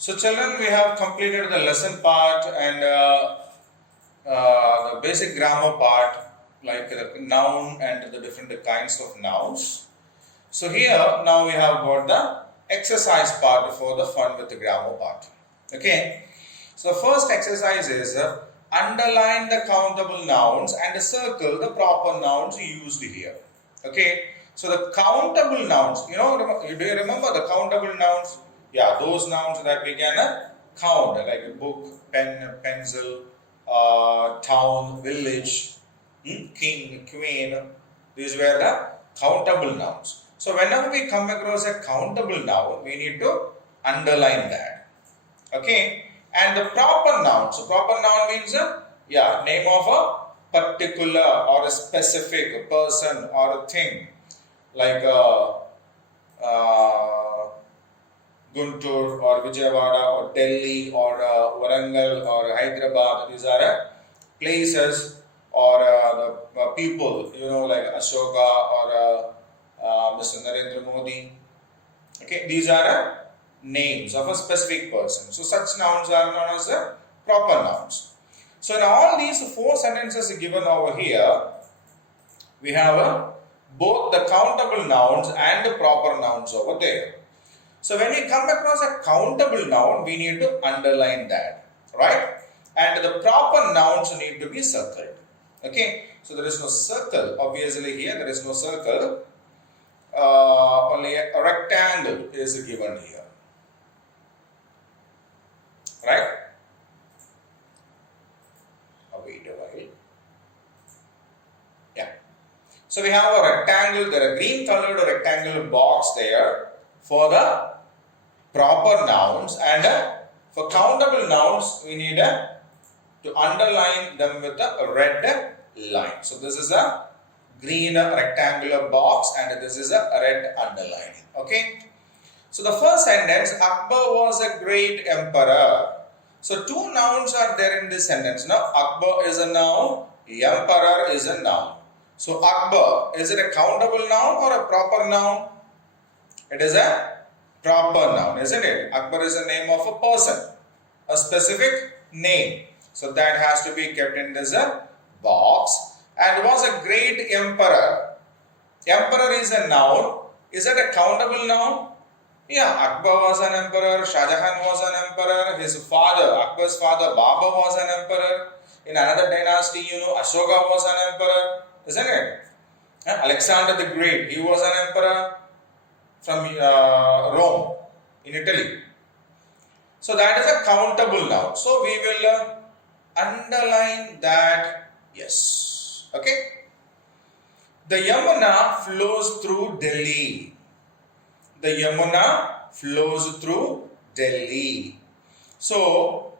So children, we have completed the lesson part and the basic grammar part, like the noun and the different kinds of nouns. So here now we have got the exercise part for the fun with the grammar part. Okay. So first exercise is underline the countable nouns and circle the proper nouns used here. Okay. So the countable nouns, do you remember the countable nouns? Yeah, those nouns that we can count, like a book, pen, pencil, town, village, king, queen. These were the countable nouns. So whenever we come across a countable noun, we need to underline that. Okay. And the proper noun. So proper noun means name of a particular or a specific person or a thing, like Guntur or Vijayawada or Delhi or Warangal or Hyderabad. These are places or the people, like Ashoka or Mr. Narendra Modi. Okay, these are names of a specific person. So such nouns are known as proper nouns. So in all these four sentences given over here, we have both the countable nouns and the proper nouns over there. So when we come across a countable noun, we need to underline that, right? And the proper nouns need to be circled. Okay, so there is no circle. Obviously here there is no circle. Only a rectangle is given here, right? Wait a while. Yeah. So we have a rectangle, there are green colored rectangle box there for the proper nouns, and for countable nouns we need to underline them with a red line. So this is a green rectangular box and this is a red underlining. Okay. So the first sentence, Akbar was a great emperor. So two nouns are there in this sentence. Now Akbar is a noun, emperor is a noun. So Akbar, is it a countable noun or a proper noun? It is a proper noun, isn't it? Akbar is the name of a person, a specific name. So that has to be kept in this box. And was a great emperor. Emperor is a noun. Is it a countable noun? Yeah, Akbar was an emperor, Shah Jahan was an emperor, his father, Akbar's father, Babur was an emperor. In another dynasty, Ashoka was an emperor, isn't it? Alexander the Great, he was an emperor from Rome, in Italy. So that is a countable noun. So we will underline that, yes. Okay. The Yamuna flows through Delhi. The Yamuna flows through Delhi. So,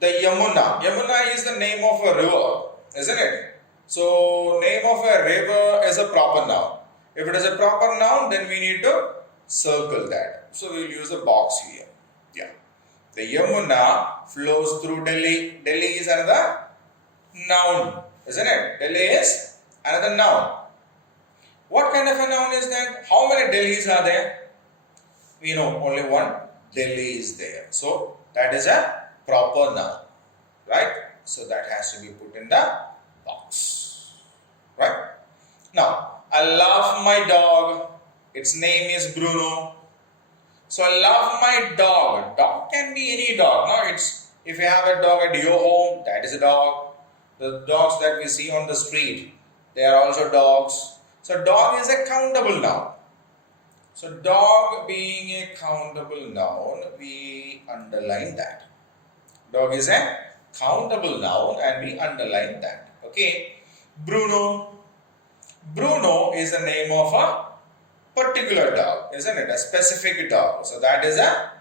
the Yamuna is the name of a river, isn't it? So, name of a river is a proper noun. If it is a proper noun, then we need to circle that. So, we will use a box here. Yeah. The Yamuna flows through Delhi. Delhi is another noun, isn't it? Delhi is another noun. What kind of a noun is that? How many Delhis are there? We know only one Delhi is there. So that is a proper noun, right? So that has to be put in the box, right? Now, I love my dog. Its name is Bruno. So I love my dog. Dog can be any dog. No, it's if you have a dog at your home, that is a dog. The dogs that we see on the street, they are also dogs. So dog is a countable noun. So dog being a countable noun, we underline that. Dog is a countable noun and we underline that. Okay. Bruno. Bruno is the name of a particular dog, isn't it? A specific dog. So that is a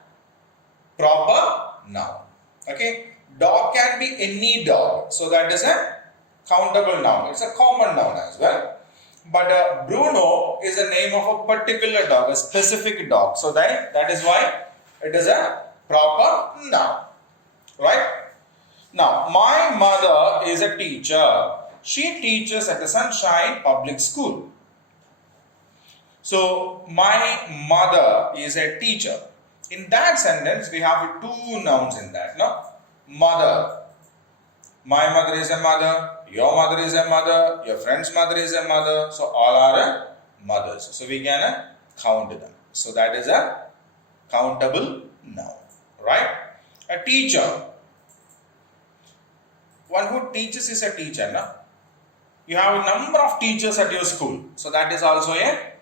proper noun. Okay. Dog can be any dog. So that is a countable noun. It's a common noun as well. But Bruno is the name of a particular dog, a specific dog. So that is why it is a proper noun. Right? Now, my mother is a teacher. She teaches at the Sunshine Public School. So, my mother is a teacher. In that sentence, we have two nouns in that. No, mother. My mother is a mother. Your mother is a mother. Your friend's mother is a mother. So all are mothers. So we can count them. So that is a countable noun, right? A teacher. One who teaches is a teacher. No? You have a number of teachers at your school. So that is also a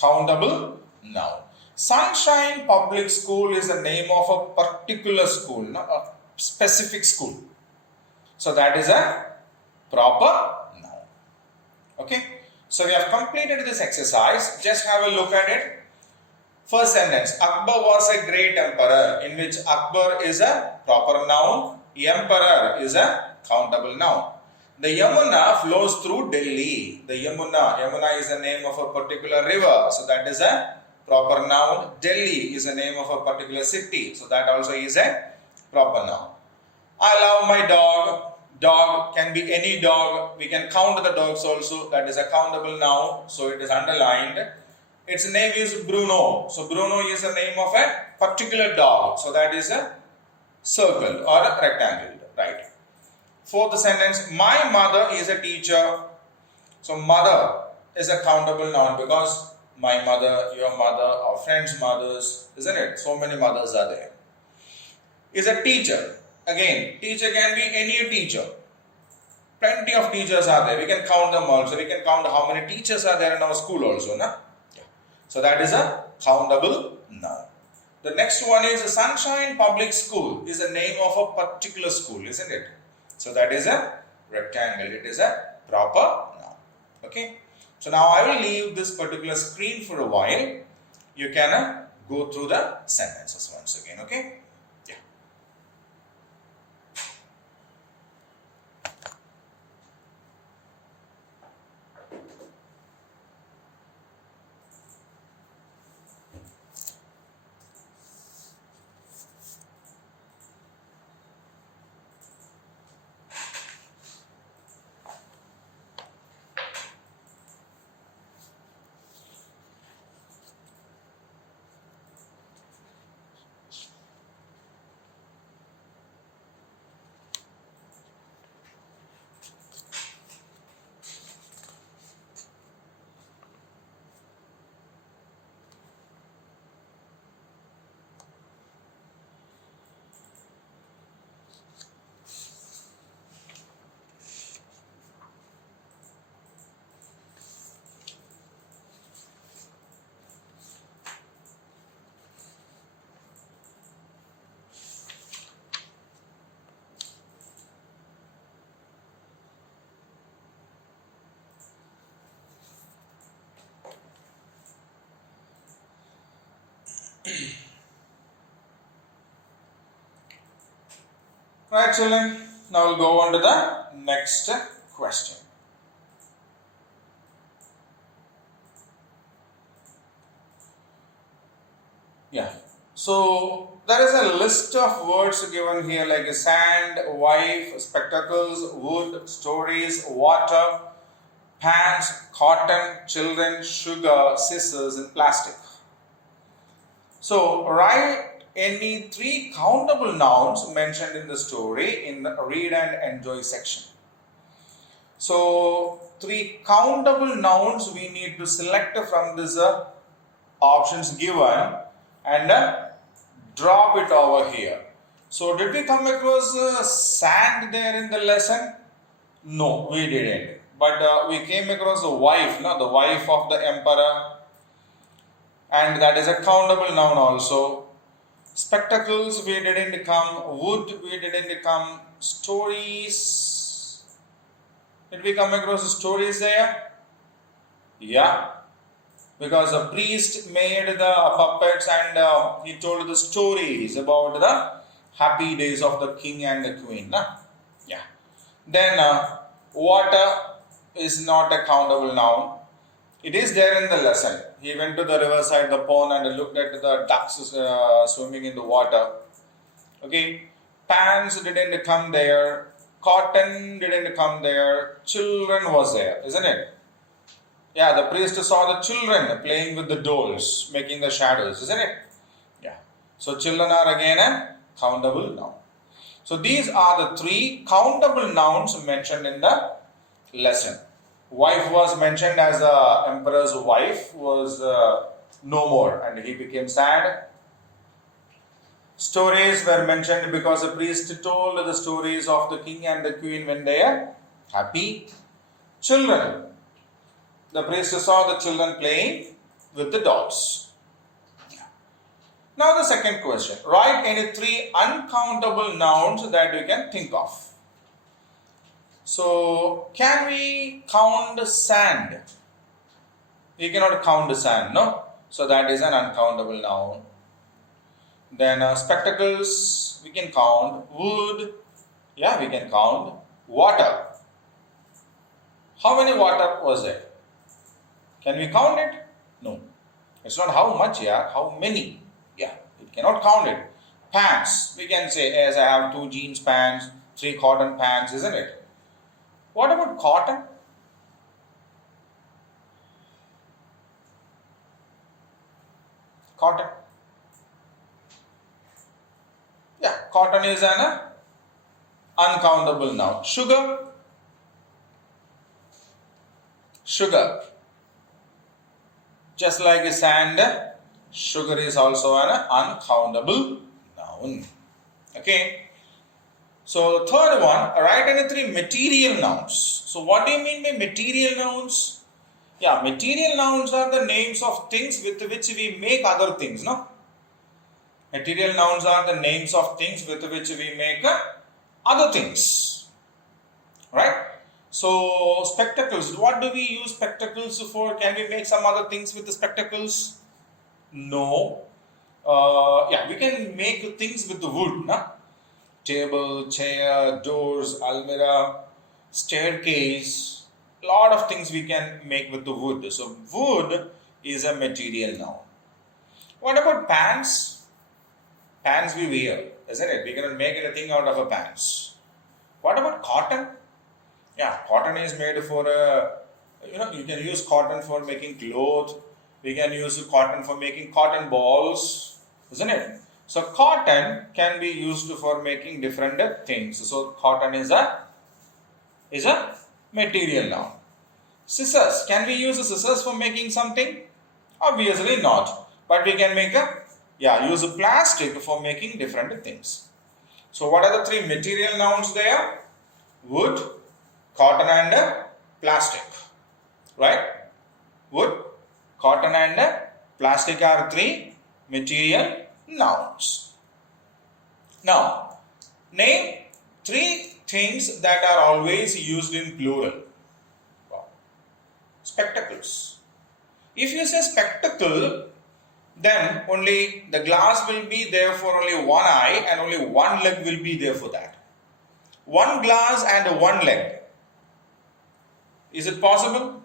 countable noun. Sunshine Public School is the name of a particular school, not a specific school. So that is a proper noun. Okay. So we have completed this exercise. Just have a look at it. First sentence. Akbar was a great emperor, in which Akbar is a proper noun. Emperor is a countable noun. The Yamuna flows through Delhi. The Yamuna is the name of a particular river. So that is a proper noun. Delhi is the name of a particular city. So that also is a proper noun. I love my dog. Dog can be any dog. We can count the dogs also. That is a countable noun. So it is underlined. Its name is Bruno. So Bruno is the name of a particular dog. So that is a circle or a rectangle. Right. Fourth sentence. My mother is a teacher. So mother is a countable noun because my mother, your mother, our friends' mothers, isn't it? So many mothers are there. Is a teacher. Again, teacher can be any teacher. Plenty of teachers are there. We can count them also. We can count how many teachers are there in our school also. Na? Yeah. So that is a countable noun. The next one is Sunshine Public School is the name of a particular school, isn't it? So that is a rectangle. It is a proper noun. Okay. So now I will leave this particular screen for a while. You can go through the sentences once again. Okay. Yeah. Right, children. Now we'll go on to the next question. Yeah. So there is a list of words given here like sand, wife, spectacles, wood, stories, water, pants, cotton, children, sugar, scissors, and plastic. So write any three countable nouns mentioned in the story in the read and enjoy section. So three countable nouns we need to select from this options given and drop it over here. So did we come across sand there in the lesson? No, we didn't. But we came across a wife, no? The wife of the emperor, and that is a countable noun also. Spectacles we didn't come, wood we didn't come, stories. Did we come across stories there? Yeah. Because the priest made the puppets and he told the stories about the happy days of the king and the queen. Yeah. Then water is not a countable noun. It is there in the lesson. He went to the riverside, the pond, and looked at the ducks swimming in the water. Okay. Pants didn't come there. Cotton didn't come there. Children was there, isn't it? Yeah, the priest saw the children playing with the dolls, making the shadows, isn't it? Yeah. So children are again a countable noun. So these are the three countable nouns mentioned in the lesson. Wife was mentioned as the emperor's wife was no more and he became sad. Stories were mentioned because the priest told the stories of the king and the queen when they are happy. Children. The priest saw the children playing with the dolls. Now the second question. Write any three uncountable nouns that you can think of. So, can we count sand? We cannot count sand, no? So that is an uncountable noun. Then spectacles, we can count. Wood, yeah, we can count. Water. How many water was there? Can we count it? No. It's not how much, yeah, how many. Yeah, it cannot count it. Pants, we can say, as I have 2 jeans pants, 3 cotton pants, isn't it? What about cotton? Cotton. Yeah, cotton is an uncountable noun. Sugar. Sugar. Just like sand, sugar is also an uncountable noun. Okay. So the third one, write any 3 material nouns. So what do you mean by material nouns? Yeah, material nouns are the names of things with which we make other things, no? Material nouns are the names of things with which we make other things. Right? So spectacles, what do we use spectacles for? Can we make some other things with the spectacles? No. Yeah, we can make things with the wood, no? Table, chair, doors, almirah, staircase, lot of things we can make with the wood. So wood is a material noun. What about pants? Pants we wear, isn't it? We cannot make anything out of a pants. What about cotton? Yeah, cotton is made for you can use cotton for making clothes. We can use cotton for making cotton balls, isn't it? So cotton can be used for making different things. So cotton is a material noun. Scissors. Can we use scissors for making something? Obviously not. But we can make use plastic for making different things. So what are the 3 material nouns there? Wood, cotton and plastic. Right? Wood, cotton and plastic are 3 material nouns. Now, name 3 things that are always used in plural. Wow. Spectacles. If you say spectacle, then only the glass will be there for only one eye and only one leg will be there for that. One glass and one leg. Is it possible?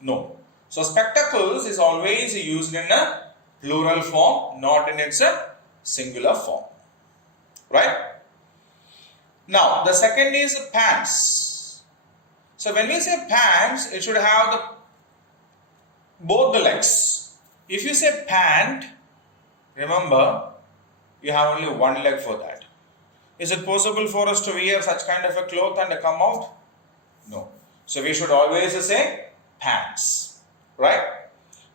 No. So spectacles is always used in a plural form, not in its singular form. Right? Now, the second is pants. So when we say pants, it should have both the legs. If you say pant, remember, you have only one leg for that. Is it possible for us to wear such kind of a cloth and come out? No. So we should always say pants. Right?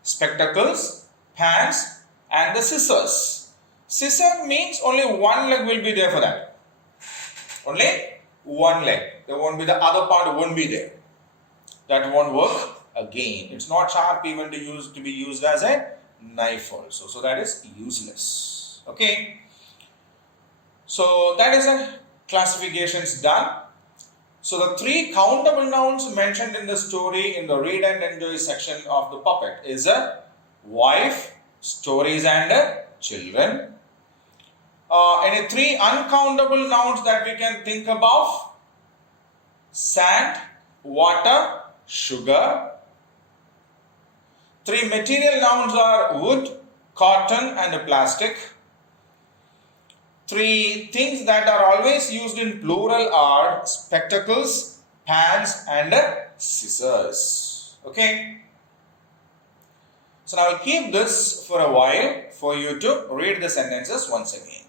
Spectacles, pants, and the scissors. Scissor means only one leg will be there for that. Only one leg. There won't be the other part won't be there. That won't work again. It's not sharp even to be used as a knife also. So that is useless. Okay. So that is a classifications done. So the 3 countable nouns mentioned in the story in the read and enjoy section of the puppet is a wife, stories and children. Any 3 uncountable nouns that we can think about? Sand, water, sugar. 3 material nouns are wood, cotton and plastic. 3 things that are always used in plural are spectacles, pans and scissors. Okay. So now I'll keep this for a while for you to read the sentences once again.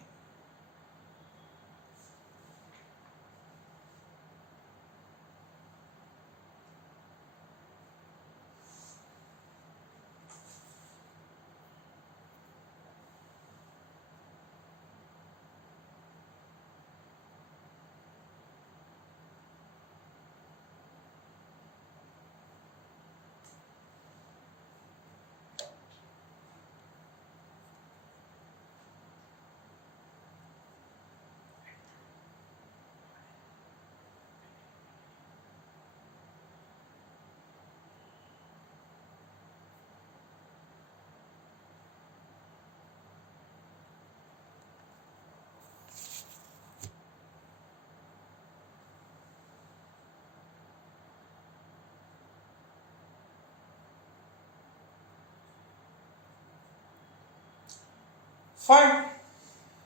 Fine.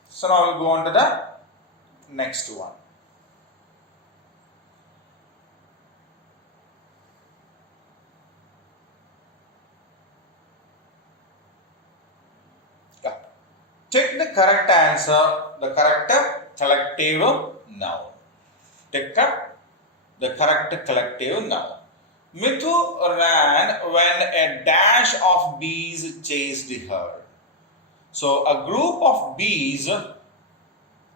So now we'll go on to the next one. Yeah. Take the correct answer, the correct collective noun. Take the correct collective noun. Mithu ran when a dash of bees chased her. So a group of bees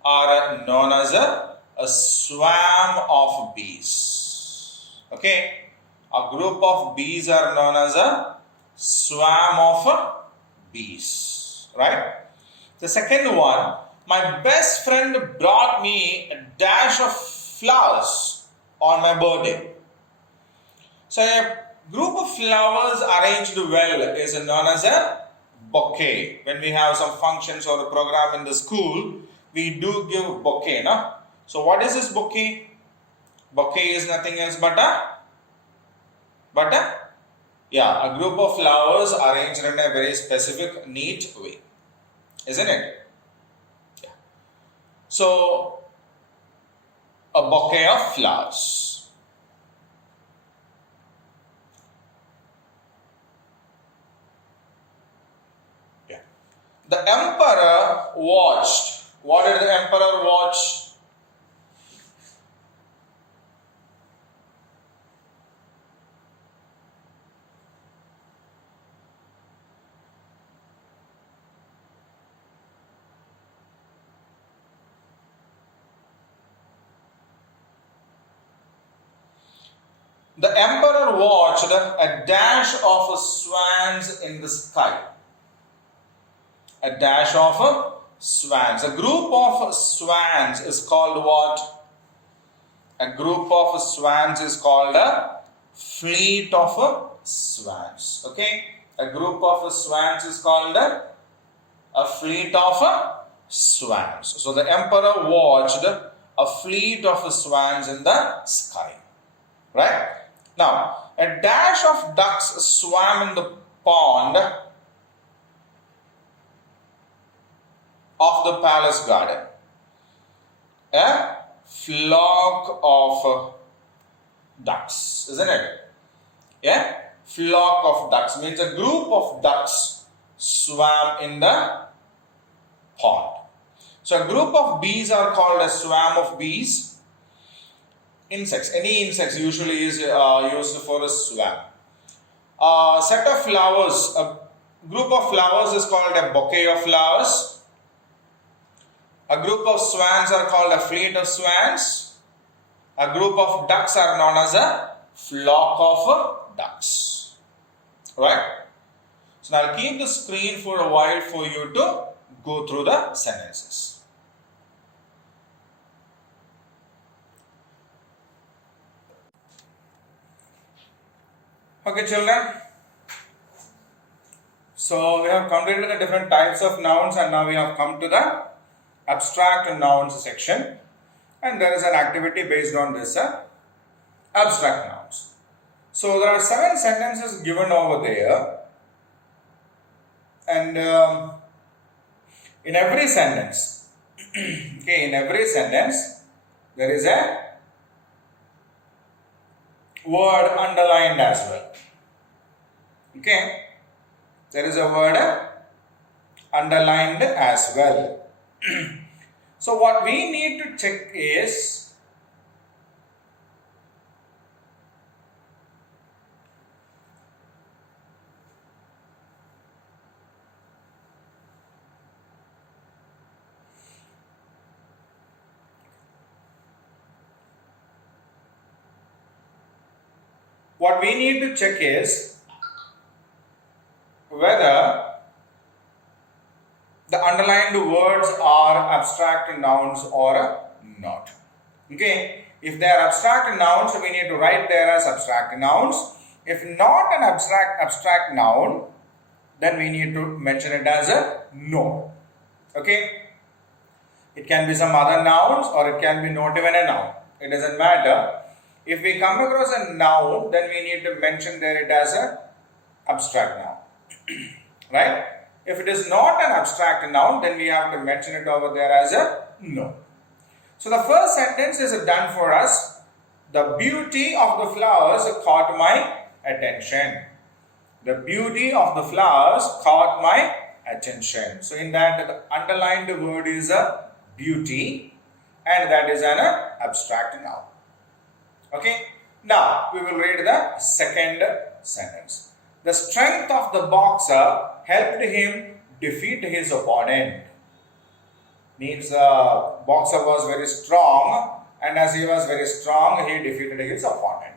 are known as a swarm of bees. Okay, a group of bees are known as a swarm of bees. Right. The second one, my best friend brought me a dash of flowers on my birthday. So a group of flowers arranged well is known as a bouquet. When we have some functions or a program in the school, we do give bouquet, no? So what is this bouquet? Bouquet is nothing else but a a group of flowers arranged in a very specific, neat way, isn't it? Yeah. So a bouquet of flowers. The emperor watched. What did the emperor watch? The emperor watched a dash of swans in the sky. A dash of swans. A group of swans is called what? A group of swans is called a fleet of swans. Okay? A group of swans is called a fleet of swans. So the emperor watched a fleet of swans in the sky. Right? Now, a dash of ducks swam in the pond of the palace garden. A flock of ducks, isn't it? A flock of ducks means a group of ducks swam in the pond. So a group of bees are called a swarm of bees. Insects, any insects usually is used for a swarm. A set of flowers, a group of flowers is called a bouquet of flowers. A group of swans are called a fleet of swans. A group of ducks are known as a flock of ducks. Right? So now I'll keep the screen for a while for you to go through the sentences. Okay, children. So we have completed the different types of nouns and now we have come to the abstract nouns section, and there is an activity based on this abstract nouns. So there are 7 sentences given over there, and in every sentence okay, in every sentence there is a word underlined as well. Okay, There is a word underlined as well. So what we need to check is whether the underlined words are abstract nouns or not. Okay, if they are abstract nouns, we need to write there as abstract nouns. If not an abstract noun, then we need to mention it as a no. Okay, it can be some other nouns or it can be not even a noun. It doesn't matter. If we come across a noun, then we need to mention there it as a abstract noun. Right? If it is not an abstract noun, then we have to mention it over there as a no. So the first sentence is done for us. The beauty of the flowers caught my attention. The beauty of the flowers caught my attention. So in that, the underlined word is a beauty, and that is an abstract noun. Okay. Now we will read the second sentence. The strength of the boxer helped him defeat his opponent. Means the boxer was very strong, and as he was very strong, he defeated his opponent.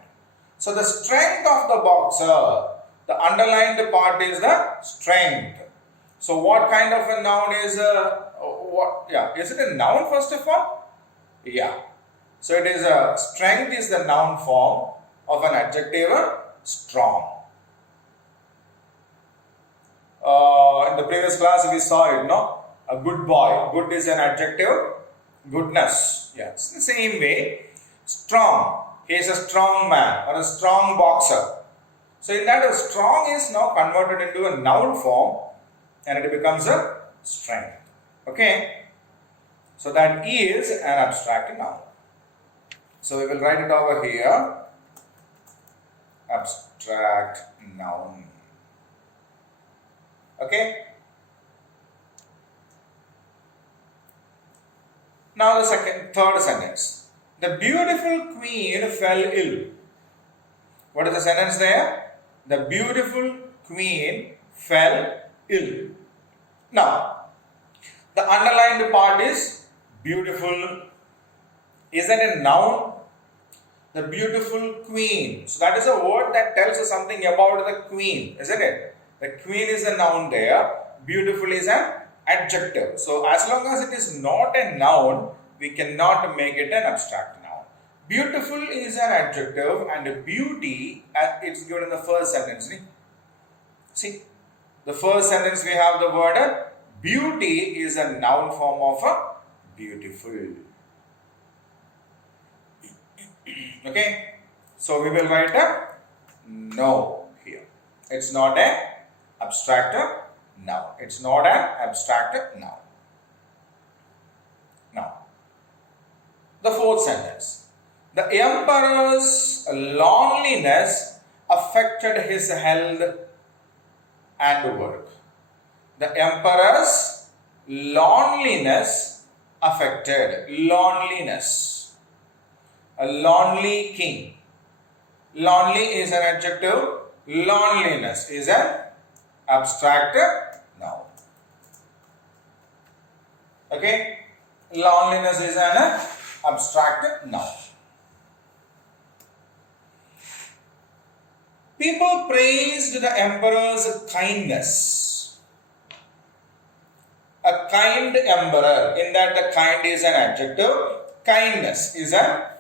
So the strength of the boxer, the underlined part is the strength. So what kind of a noun is is it a noun first of all? Yeah. So it is strength is the noun form of an adjective strong. In the previous class we saw it, no? A good boy. Good is an adjective. Goodness. Yes. The same way, strong. He is a strong man or a strong boxer. So in that, a strong is now converted into a noun form, and it becomes a strength. Okay. So that is an abstract noun. So we will write it over here. Abstract noun. Okay. Now the third sentence. The beautiful queen fell ill. What is the sentence there? The beautiful queen fell ill. Now, the underlined part is beautiful. Is that a noun? The beautiful queen. So that is a word that tells us something about the queen, isn't it? The queen is a noun there. Beautiful is an adjective. So as long as it is not a noun, we cannot make it an abstract noun. Beautiful is an adjective, and beauty, it's given in the first sentence. See, the first sentence we have the word beauty is a noun form of a beautiful. Okay, so we will write a no here. It's not an abstract noun. It's not an abstract noun. Now, the fourth sentence. The emperor's loneliness affected his health and work. The emperor's loneliness affected. Loneliness. A lonely king. Lonely is an adjective. Loneliness is an abstract noun. Okay. Loneliness is an abstract noun. People praised the emperor's kindness. A kind emperor, in that the kind is an adjective, kindness is a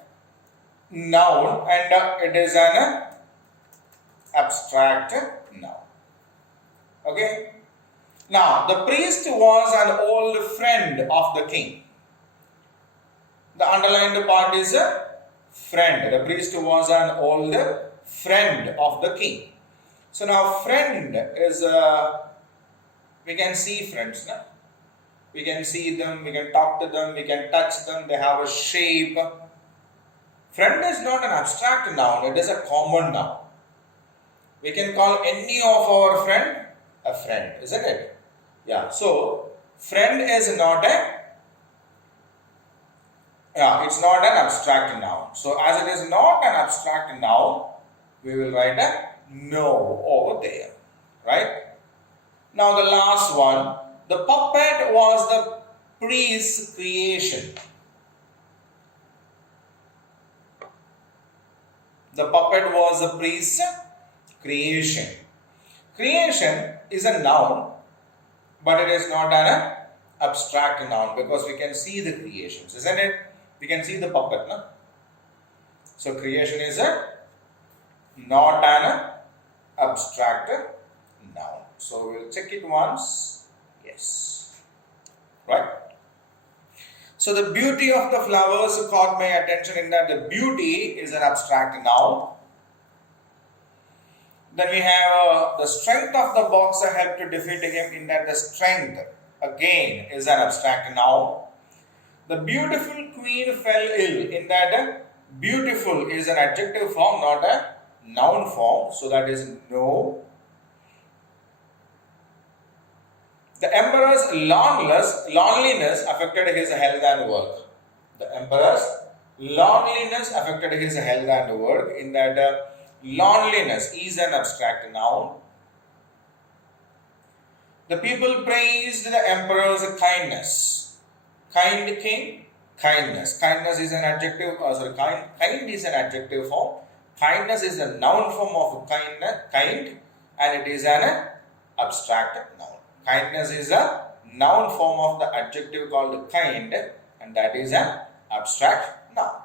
noun, and it is an abstract noun. Okay. Now, the priest was an old friend of the king. The underlined part is a friend. The priest was an old friend of the king. So now friend is we can see friends. No? We can see them, we can talk to them, we can touch them, they have a shape. Friend is not an abstract noun, it is a common noun. We can call any of our friend a friend, isn't it? Yeah, so friend is not a, yeah, it's not an abstract noun. So as it is not an abstract noun, we will write a no over there, right? Now the last one, the puppet was the priest's creation. The puppet was the priest's creation. Creation is a noun, but it is not an abstract noun because we can see the creations, isn't it? We can see the puppet, no? So creation is not an abstract noun. So we'll check it once. Yes. Right? So the beauty of the flowers caught my attention in that the beauty is an abstract noun. Then we have the strength of the boxer helped to defeat him in that the strength again is an abstract noun. The beautiful queen fell ill in that beautiful is an adjective form, not a noun form. So that is no. The emperor's loneliness affected his health and work. The emperor's loneliness affected his health and work in that loneliness is an abstract noun. The people praised the emperor's kindness. Kind king, kindness. Kindness is an adjective, kind is an adjective form. Kindness is a noun form of kind, and it is an abstract noun. Kindness is a noun form of the adjective called kind, and that is an abstract noun.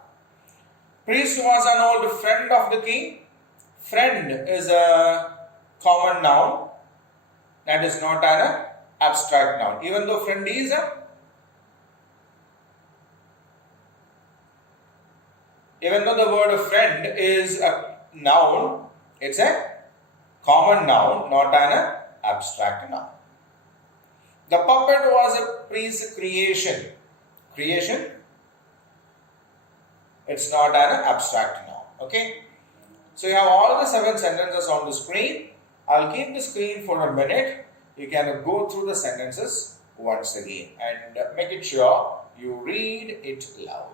Priest was an old friend of the king. Friend is a common noun. That is not an abstract noun. Even though friend is even though the word friend is a noun, it's a common noun, not an abstract noun. The puppet was a priest's creation. Creation, it's not an abstract noun. Okay. So you have all the 7 sentences on the screen. I'll keep the screen for a minute. You can go through the sentences once again and make it sure you read it loud.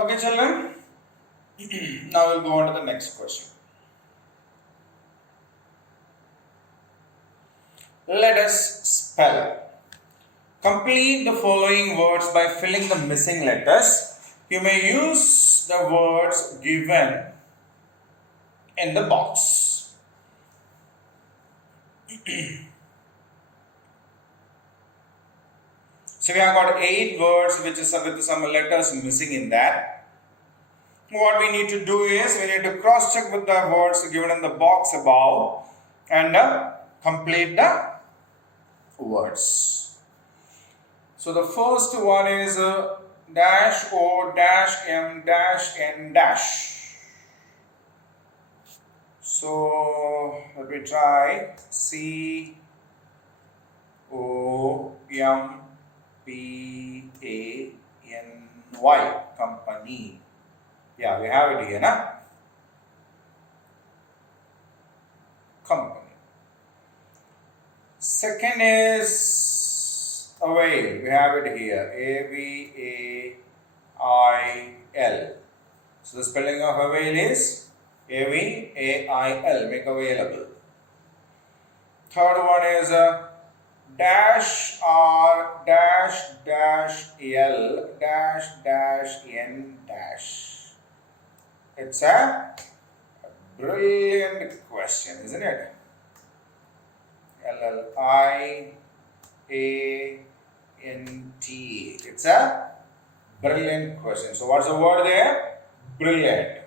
Okay, children. Now we'll go on to the next question. Let us spell. Complete the following words by filling the missing letters. You may use the words given in the box. So we have got 8 words which is with some letters missing in that. What we need to do is we need to cross check with the words given in the box above and complete the words. So the first one is dash O dash M dash N dash. So let me try C O M P A N Y, company. Yeah, we have it here, na? Company. Second is avail. We have it here. A-V-A-I-L. So the spelling of avail is A-V-A-I-L. Make available. Third one is dash R dash dash L dash dash N dash. It's a brilliant question, isn't it? L-L-I-A-N-T. It's a brilliant question. So what's the word there? Brilliant.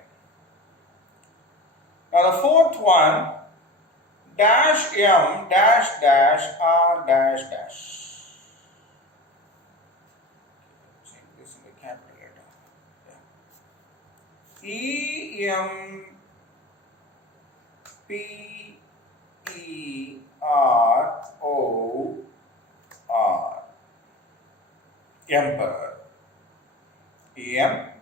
Now the fourth one, dash M dash dash R dash dash. Change this in the capital letter. E-M-P-E-R-O-R. Emperor. E-M-P-E-R-O-R.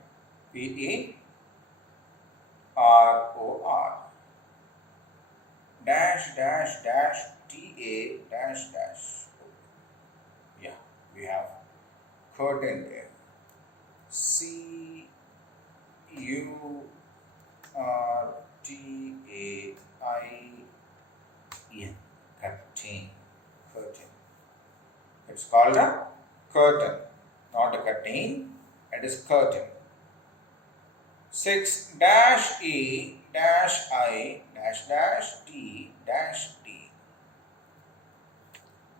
Dash dash dash T-A dash dash. Yeah, we have curtain there. C-U-R-T-A-I-N. Curtain. Curtain. It's called a curtain. Not a curtain. It is curtain. 6 dash E dash I dash dash T dash D.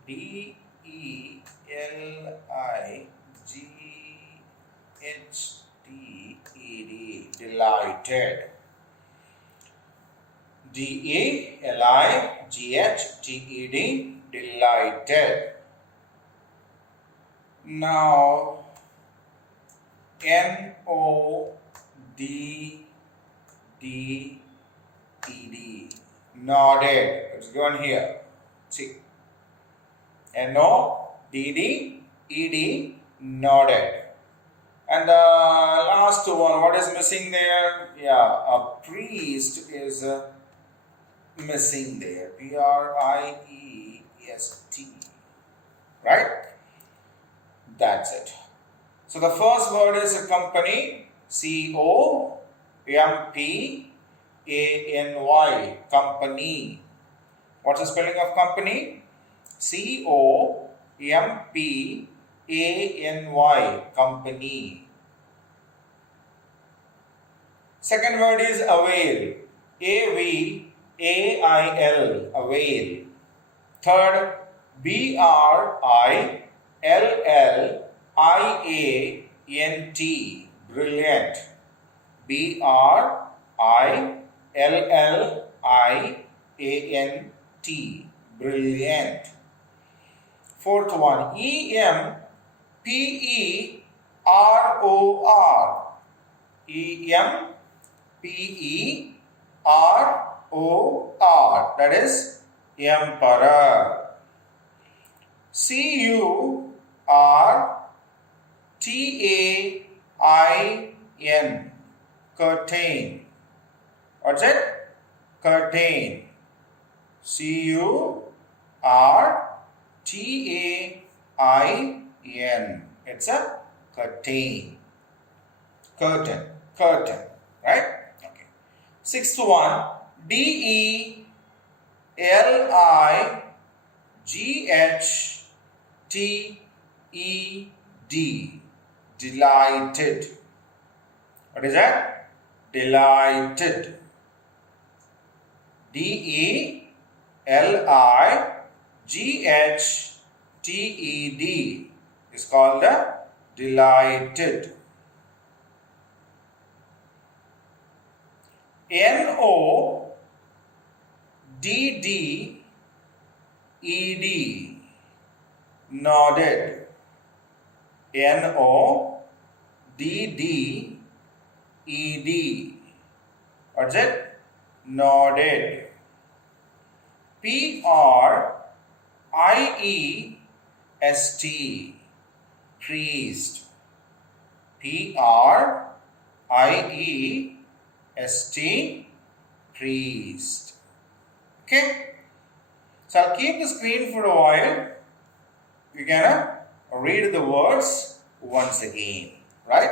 D-E-L-I-G-H-T-E-D. Delighted. D-E-L-I-G-H-T-E-D. Delighted. Now N-O-D-D-E-D. Nodded. It's given here. See. N-O-D-D-E-D. Nodded. And the last one, what is missing there? Yeah, a priest is missing there. P-R-I-E-S-T. Right? That's it. So the first word is a company. C-O-M-P-A-N-Y. Company. What's the spelling of company? C-O-M-P-A-N-Y. Company. Second word is avail. A-V-A-I-L. Avail. Third, B-R-I-L-L-I-A-N-T. Brilliant. B-R-I-L-L-I-A-N-T. Brilliant. Fourth one, E-M-P-E-R-O-R. E-M-P-E-R-O-R. That is emperor. C-U-R-T-A-I-N. Curtain. What's it? Curtain. C-U-R-T-A-I-N. It's a curtain. curtain, curtain, right? Okay. Sixth one, delighted, delighted. What is that? Delighted. delighted is called the delighted. nodded, nodded. What's it? Nodded. priest, priest. priest, priest. Okay? So I'll keep the screen for a while. You can read the words once again, right?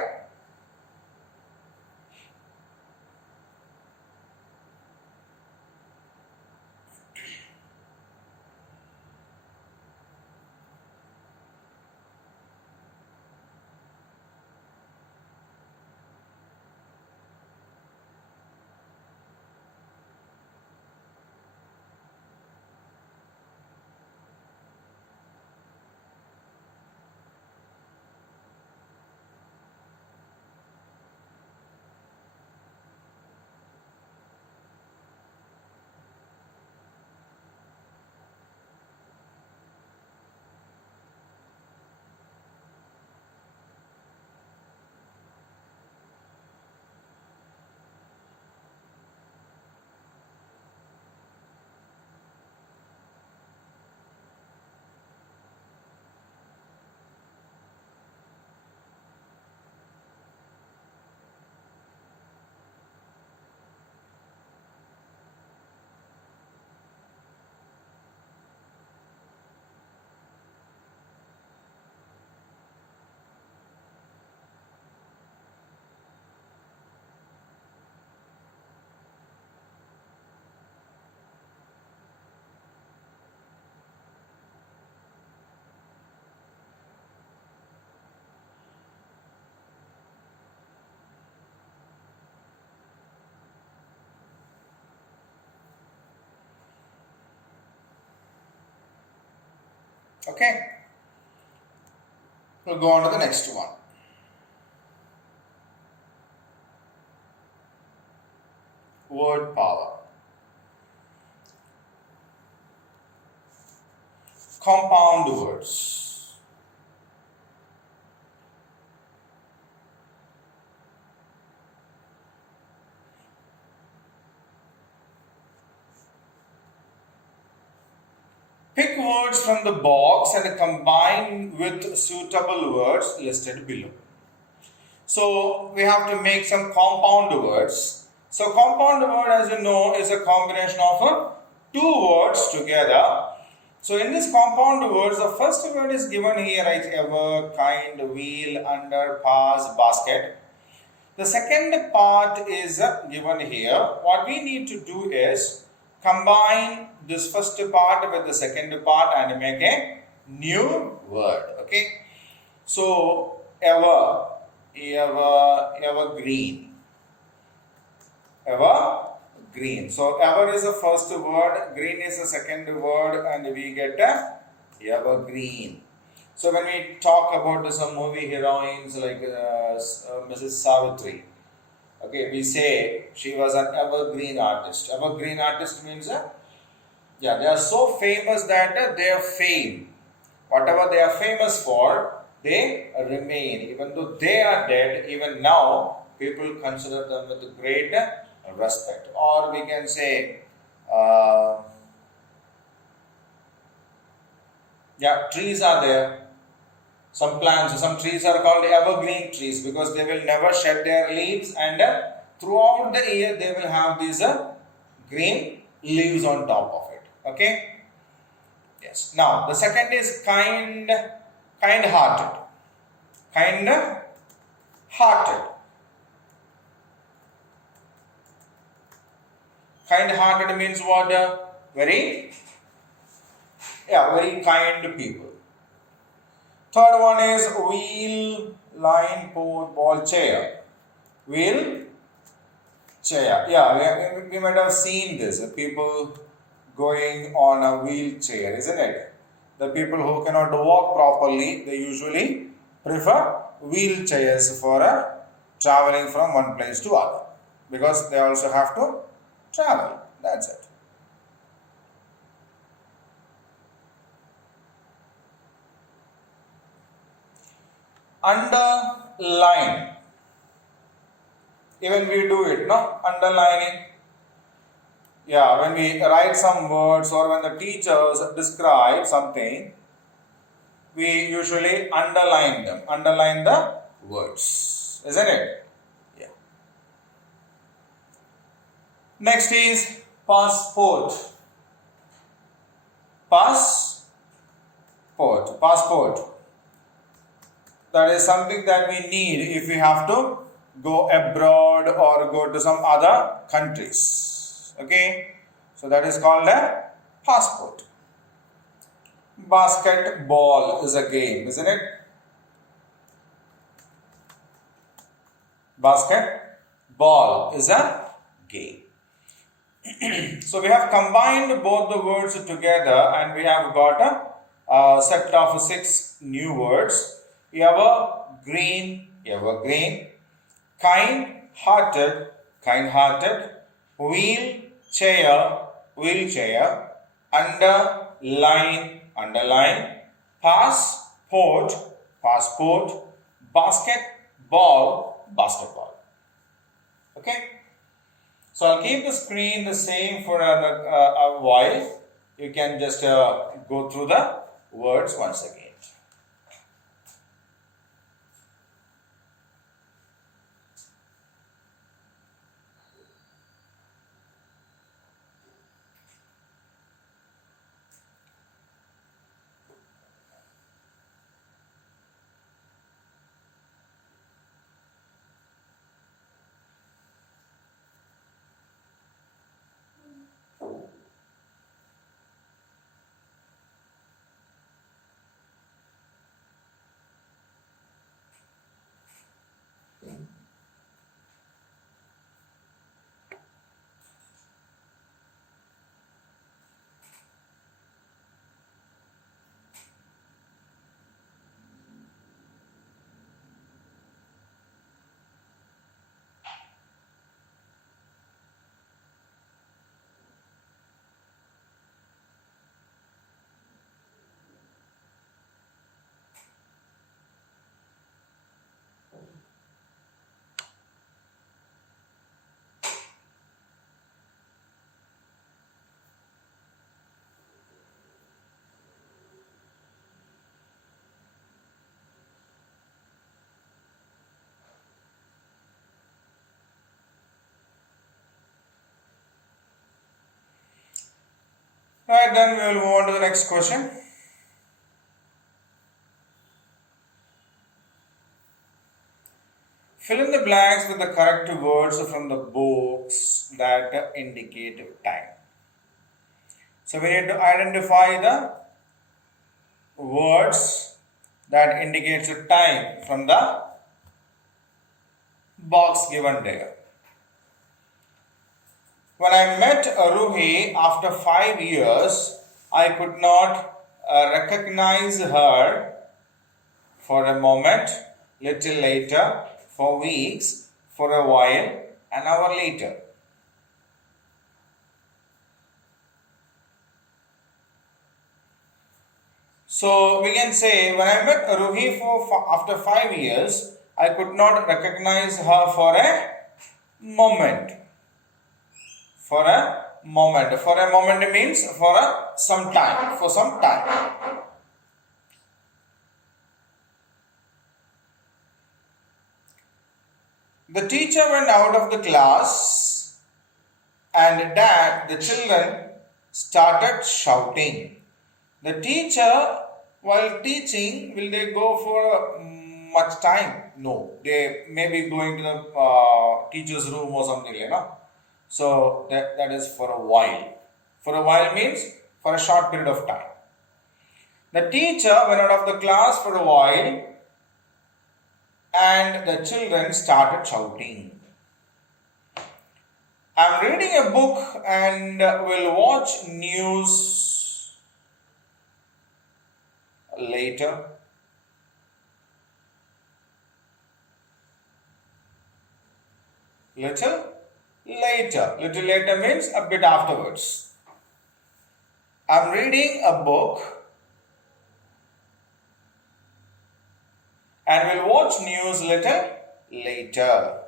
Okay? We'll go on to the next one. Word power. Compound words. Pick words from the box and combine with suitable words listed below. So we have to make some compound words. So compound word, as you know, is a combination of two words together. So in this compound words, the first word is given here, right? Ever, kind, wheel, under, pass, basket. The second part is given here. What we need to do is combine this first part with the second part and make a new word. Okay. So evergreen. Evergreen. So ever is the first word, green is the second word, and we get evergreen. So when we talk about some movie heroines like Mrs. Savitri, okay, we say she was an evergreen artist. Evergreen artist means, they are so famous that their fame, whatever they are famous for, they remain. Even though they are dead, even now, people consider them with great respect. Or we can say, trees are there. Some plants, some trees are called evergreen trees because they will never shed their leaves, and throughout the year they will have these green leaves on top of it. Okay. Yes. Now the second is kind-hearted. Kind-hearted. Kind-hearted means what? Very kind people. Third one is wheel, line, port, ball, chair. Wheel, chair. Yeah, we might have seen this. People going on a wheelchair, isn't it? The people who cannot walk properly, they usually prefer wheelchairs for traveling from one place to other, because they also have to travel. That's it. Underline. Even we do it, no? Underlining. Yeah, when we write some words or when the teachers describe something, we usually underline them. Underline the words. Isn't it? Yeah. Next is passport. Passport. That is something that we need if we have to go abroad or go to some other countries. Okay, so that is called a passport. Basketball is a game, isn't it? Basketball is a game. So we have combined both the words together and we have got a set of 6 new words. Evergreen, kind-hearted, wheelchair, underline, passport, basketball. Okay. So I'll keep the screen the same for a while. You can just go through the words once again. Right, then we will move on to the next question. Fill in the blanks with the correct words from the books that indicate time. So we need to identify the words that indicates the time from the box given there. When I met Ruhi after 5 years, I could not recognize her for a moment, little later, for weeks, for a while, an hour later. So we can say, when I met Ruhi after 5 years, I could not recognize her for a moment. For a moment means for some time. The teacher went out of the class and the children started shouting. The teacher, while teaching, will they go for much time? No, they may be going to the teacher's room or something like that. So that is for a while. For a while means for a short period of time. The teacher went out of the class for a while and the children started shouting. I'm reading a book and will watch news later. Little later. Little later means a bit afterwards. I'm reading a book and will watch news little later.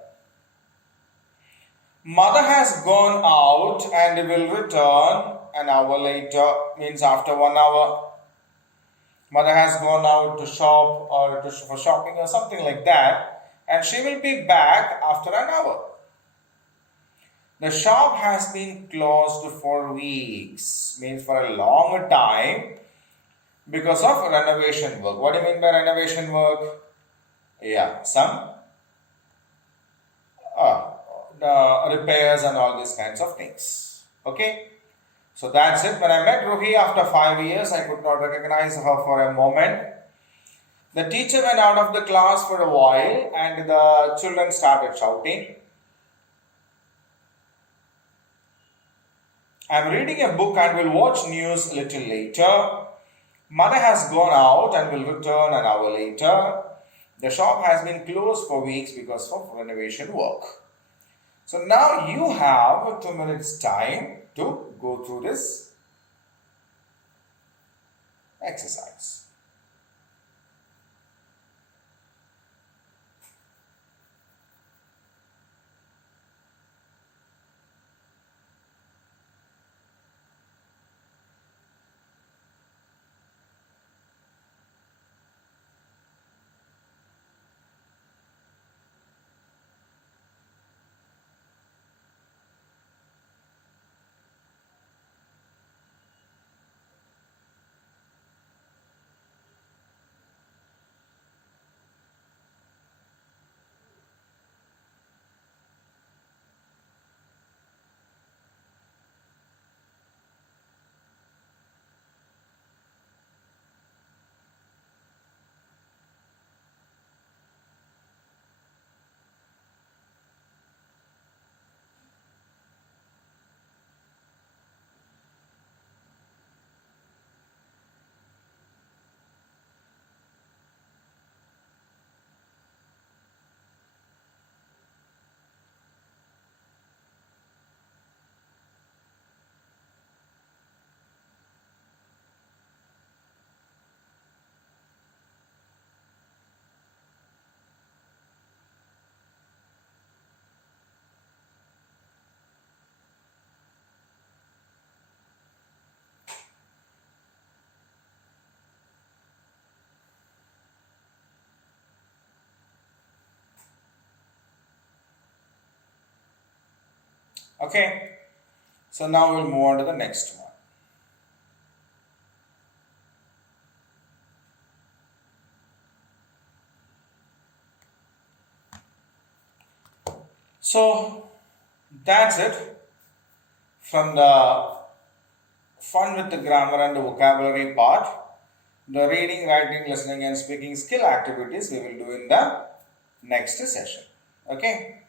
Mother has gone out and will return an hour later, means after 1 hour. Mother has gone out to shop or for shopping or something like that, and she will be back after an hour. The shop has been closed for weeks, means for a long time because of renovation work. What do you mean by renovation work? Yeah, some repairs and all these kinds of things. Okay, so that's it. When I met Ruhi after 5 years, I could not recognize her for a moment. The teacher went out of the class for a while and the children started shouting. I'm reading a book and will watch news a little later. Mother has gone out and will return an hour later. The shop has been closed for weeks because of renovation work. So now you have 2 minutes time to go through this exercise. Okay, so now we'll move on to the next one. So that's it from the fun with the grammar and the vocabulary part. The reading, writing, listening and speaking skill activities we will do in the next session. Okay.